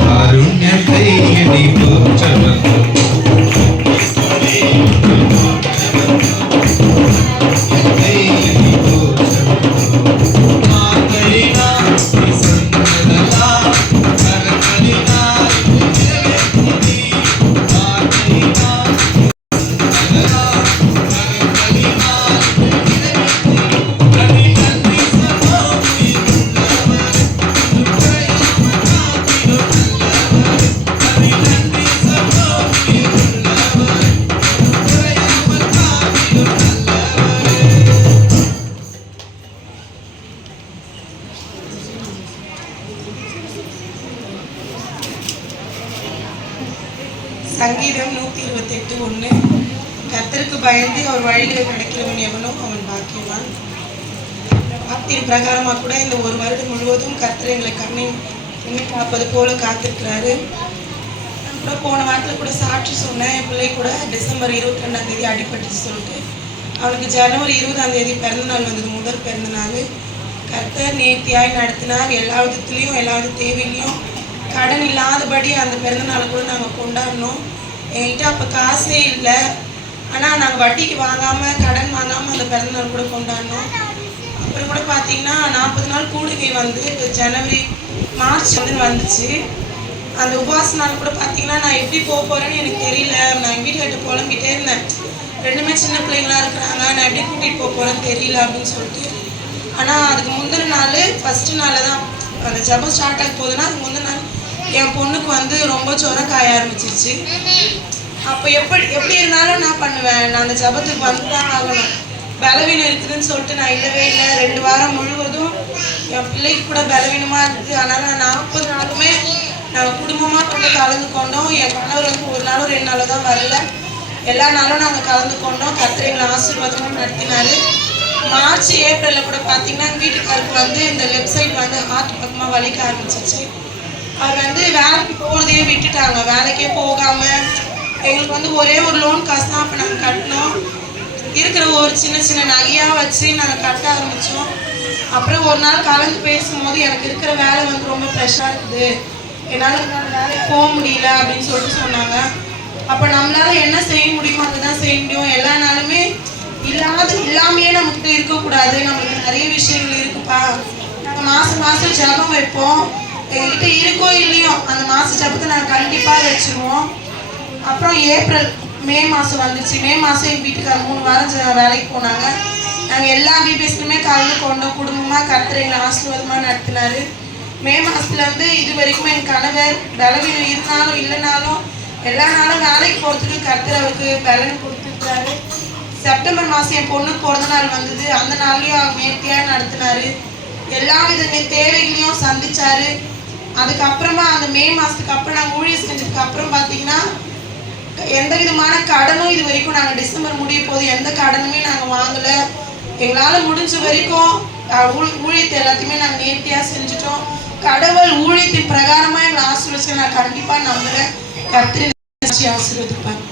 காருண்யத்தை எண்ணி போற்ற வந்தோம். சங்கீதம் 128:1. கர்த்தருக்கு பயந்து அவர் வழியில் நடக்கிறவன் எவனோ அவன் பாக்கியவான். வார்த்தையின் பிரகாரமாக கூட இந்த ஒரு வருடம் முழுவதும் கர்த்தர் எங்களை கண்ணை காப்பது போல காத்திருக்கிறாரு. நான் கூட போன வாரத்தில் கூட சாட்சி சொன்னேன். என் பிள்ளை கூட டிசம்பர் 22 அடிபட்டுச்சு சொல்லிட்டு அவனுக்கு ஜனவரி 20 பிறந்தநாள் வந்தது, முதல் பிறந்தநாள். கர்த்தர் நேர்த்தியாய் நடத்தினார். எல்லா விதத்துலேயும் எல்லா வித தேவையிலையும் கடன் இல்லாதபடி அந்த பிறந்தநாளை கூட நாங்கள் கொண்டாடினோம். எங்கள்கிட்ட அப்போ காசே இல்லை, ஆனால் நாங்கள் வட்டிக்கு வாங்காமல் கடன் வாங்காமல் அந்த பிறந்தநாள் கூட கொண்டாடினோம். அப்புறம் கூட பார்த்தீங்கன்னா 40 நாள் கூடுகை வந்து ஜனவரி மார்ச் வந்துச்சு. அந்த உபவாச நாள் கூட பார்த்தீங்கன்னா நான் எப்படி போக போகிறேன்னு எனக்கு தெரியல. நான் எங்கள் வீட்டுக்கிட்ட புலம்பிகிட்டே இருந்தேன். ரெண்டுமே சின்ன பிள்ளைங்களா இருக்கிறாங்க, நான் எப்படி கூட்டிகிட்டு போக போகிறேன்னு தெரியல அப்படின்னு சொல்லிட்டு. ஆனால் அதுக்கு முந்தின நாள் ஃபஸ்ட்டு நாளில் தான் அந்த ஜபம் ஸ்டார்ட் ஆக போகுதுன்னா அதுக்கு முந்தின நாள் என் பொண்ணுக்கு வந்து ரொம்ப ஜுரம் காய ஆரம்பிச்சிருச்சு. அப்போ எப்படி இருந்தாலும் நான் பண்ணுவேன், நான் அந்த ஜபத்துக்கு வந்து தான் ஆகணும். பலவீனம் இருக்குதுன்னு சொல்லிட்டு நான் இல்லவே இல்லை. 2 வாரம் முழுவதும் என் பிள்ளைக்கு கூட பலவீனமாக இருக்குது. அதனால் 40 நாளுமே நாங்கள் குடும்பமாக வந்து கலந்து கொண்டோம். என் கணவர் வந்து 1 நாளோ 2 நாளோ தான் வரல. எல்லா நாளும் நாங்கள் கலந்து கொண்டோம். கர்த்தர் எங்களை ஆசீர்வாதமாக நடத்தினார். மார்ச் ஏப்ரலில் கூட பார்த்தீங்கன்னா வீட்டுக்காருக்கு வந்து இந்த லெஃப்ட் சைடு வந்து ஹார்ட் பக்கமாக வலிக்க ஆரம்பிச்சிச்சு. அவர் வந்து வேலைக்கு போகிறதையே விட்டுட்டாங்க. வேலைக்கே போகாமல் எங்களுக்கு வந்து ஒரே ஒரு லோன் காசு தான் அப்போ நாங்கள் கட்டினோம். இருக்கிற ஒரு சின்ன சின்ன நகையாக வச்சு நாங்கள் கட்ட ஆரம்பித்தோம். அப்புறம் ஒரு நாள் கலந்து பேசும்போது எனக்கு இருக்கிற வேலை வந்து ரொம்ப ப்ரெஷ்ஷாக இருக்குது, என்னால் வேலைக்கு போக முடியல அப்படின்னு சொல்லிட்டு சொன்னாங்க. அப்போ நம்மளால் என்ன செய்ய முடியுமோ அதுதான் செய்ய முடியும். எல்லா நாளுமே இல்லாமையே நம்மகிட்ட இருக்கக்கூடாது. நம்மளுக்கு நிறைய விஷயங்கள் இருக்குப்பா. நாங்கள் மாதம் ஜபம் வைப்போம். எங்ககிட்ட இருக்கோ இல்லையோ அந்த மாத ஜபத்தை நாங்கள் கண்டிப்பாக வச்சுருவோம். அப்புறம் மே மாதம் வந்துச்சு. மே மாதம் எங்கள் வீட்டுக்கார 3 வாரம் வேலைக்கு போனாங்க. நாங்கள் எல்லா பிபிஎஸ்லையுமே கலந்து கொண்டோம். குடும்பமாக கர்த்தர் எங்களை ஆசீர்வாதமாக நடத்தினார். மே மாதத்துல வந்து இது வரைக்கும் என் கணவர் பலவீனம் இருந்தாலும் இல்லைனாலும் எல்லா நாளும் வேலைக்கு போகிறதுக்கு கர்த்தர் அவருக்கு பலன் கொடுத்துருக்காரு. செப்டம்பர் மாதம் என் பொண்ணுக்கு பிறந்த நாள் வந்தது. அந்த நாள்லையும் அவர் நேர்த்தியாக நடத்தினார். எல்லா வித தேவைகளையும் சந்திச்சார். அதுக்கப்புறமா அந்த மே மாதத்துக்கு அப்புறம் நாங்கள் ஊழியம் செஞ்சதுக்கு அப்புறம் பார்த்தீங்கன்னா எந்த விதமான கடனும் இது வரைக்கும் நாங்கள் டிசம்பர் முடிய போது எந்த கடனுமே நாங்கள் வாங்கலை. எங்களால் முடிஞ்ச வரைக்கும் ஊழியத்தை எல்லாத்தையுமே நாங்கள் நேர்த்தியாக செஞ்சுட்டோம். கடவுள் ஊழியத்தின் பிரகாரமாக எங்களை ஆசீர்வதிச்சு நான் கண்டிப்பாக நம்புகிறேன். கர்த்தர் ஆசீர்வதிப்பார்.